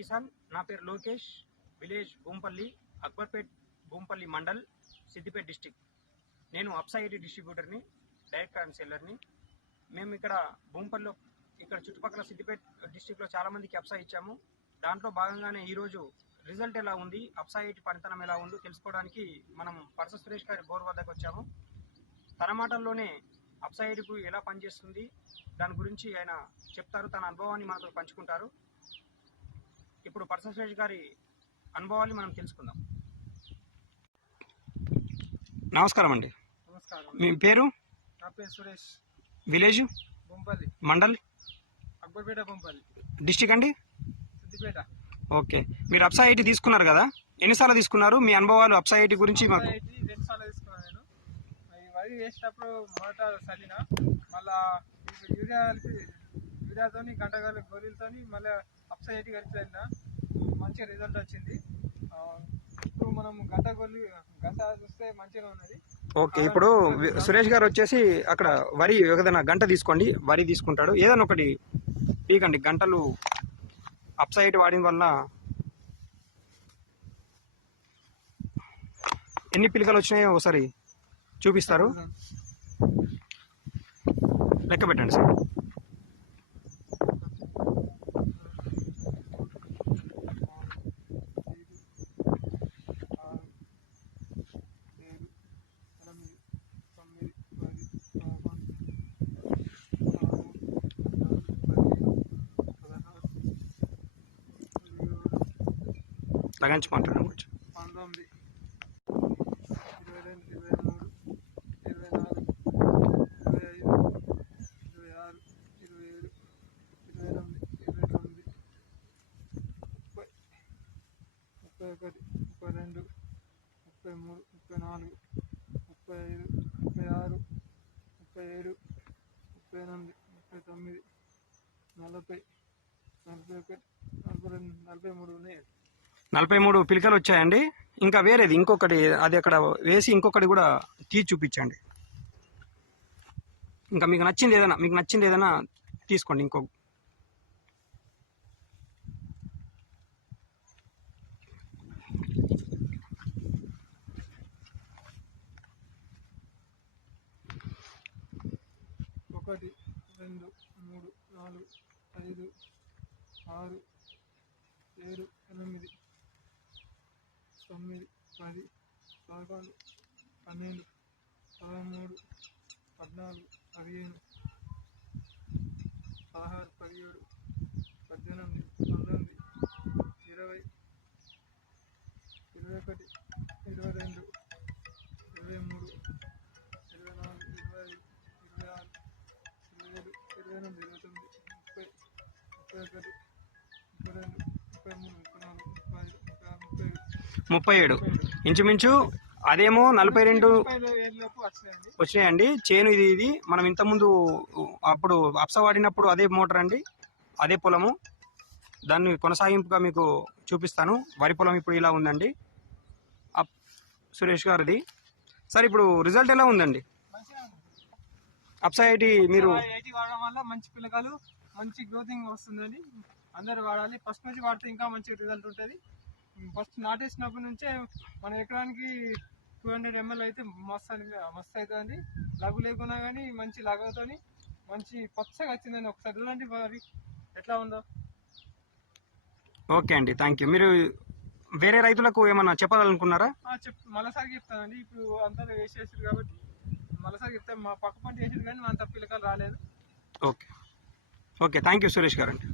కిసాన్. నా పేరు Lokesh. Village Bhoompally, Akbarpet Bhoompally mandal, Siddipet district. నేను అప్సైడ్ డిస్ట్రిబ్యూటర్ని, డైరెక్ట్ అండ్ సెల్లర్ని. మేము ఇక్కడ భూంపల్లిలో, ఇక్కడ చుట్టుపక్కల సిద్దిపేట డిస్టిక్లో చాలామందికి అప్సా ఇచ్చాము. దాంట్లో భాగంగానే ఈరోజు రిజల్ట్ ఎలా ఉంది, అప్సైడ్ పనితనం ఎలా ఉందో తెలుసుకోవడానికి మనం పరస సురేష్ గారి బోర్ వద్దకు వచ్చాము. తన మాటల్లోనే అప్సైడ్కు ఎలా పనిచేస్తుంది దాని గురించి ఆయన చెప్తారు, తన అనుభవాన్ని మనతో పంచుకుంటారు. ఇప్పుడు పరస సురేష్ గారి అనుభవాన్ని మనం తెలుసుకుందాం. నమస్కారం అండి. నమస్కారం. మీ పేరు? నా పేరు సురేష్. విలేజ్? భూంపల్లి. మండల్? అక్బర్పేట భూంపల్లి. డిస్టిక్ అండి? సిద్దిపేట. ఓకే, మీరు అప్సా ఐటీ తీసుకున్నారు కదా, ఎన్నిసార్లు తీసుకున్నారు? మీ అనుభవాలు అప్సా ఐటీ గురించి మాకు. 2 సార్లు తీసుకున్నాను నేను. వరి వేసినప్పుడు మొదట చల్లిన, మళ్ళా యూరియాతో గంటగాలి గోళీలతో మళ్ళీ అప్సా ఐటీ కలిపి చల్లిన. మంచి రిజల్ట్ వచ్చింది. ఇప్పుడు మనం గంట చూస్తే మంచిగా ఉన్నది. ఓకే, ఇప్పుడు సురేష్ గారు వచ్చేసి అక్కడ వరి ఏదైనా గంట తీసుకోండి, వరి తీసుకుంటాడు. ఏదైనా ఒకటి పీకండి. గంటలు అప్సా ఐటీ వాడిన వల్ల ఎన్ని పిలకలు వచ్చినాయో ఒకసారి చూపిస్తారు, లెక్క పెట్టండి సార్. తగ్గించమంటాను కొంచెం. 19, 22, 23, 24, 25, 26, 27, 28, 29, 30, 31, 32, 33, 34, 35, 36, 37, 38, 39, 40, 41, 42, 43 ఉన్నాయి. 43 పిలకలు వచ్చాయండి. ఇంకా వేరేది ఇంకొకటి, అది అక్కడ వేసి ఇంకొకటి కూడా తీసి చూపించండి. ఇంకా మీకు నచ్చింది ఏదైనా తీసుకోండి. ఇంకో ఒకటి, 2, 3, 4, 5, 6, 7, 8, 9, 10, 11, 12, 13, 14, 15, 16, 17, 18, 19, 20, 21, 22, 23, 24, 25, 26, 27, 28, 29, 30, 31, 32, 33, 34, 35, 37 ఇంచుమించు. అదేమో 42 వచ్చినాయండి. చేను ఇది మనం ఇంతకుముందు అప్పుడు అప్సా వాడినప్పుడు అదే మోటార్ అండి, అదే పొలము. దాన్ని కొనసాగింపుగా మీకు చూపిస్తాను. వరి పొలం ఇప్పుడు ఇలా ఉందండి, సురేష్ గారిది. సార్, ఇప్పుడు రిజల్ట్ ఎలా ఉందండి? అప్సా ఐటీ మీరు వాడడం వల్ల మంచి పిల్లకాయలు, మంచి గ్రోతింగ్ వస్తుందండి. అందరూ వాడాలి. ఫస్ట్ నుంచి వాడితే ఇంకా మంచి రిజల్ట్ ఉంటుంది. ఫస్ట్ నాటేసినప్పటి నుంచే మన ఎకరానికి 200 ml అయితే మస్తు అవుతుందండి. లఘు లేకున్నా కానీ మంచి లఘుతో మంచి పచ్చగా వచ్చిందండి. ఒకసారి చూడండి వరి ఎట్లా ఉందో. ఓకే అండి, థ్యాంక్ యూ. మీరు వేరే రైతులకు ఏమన్నా చెప్పాలనుకున్నారా? మళ్ళీసారి చెప్తానండి. ఇప్పుడు అందరూ వేసేసారు కాబట్టి మళ్ళీసారి చెప్తాను. మా పక్క పంట వేసారు కానీ అంత పిల్లకాయలు రాలేదు. ఓకే, థ్యాంక్ యూ సురేష్ గారు అండి.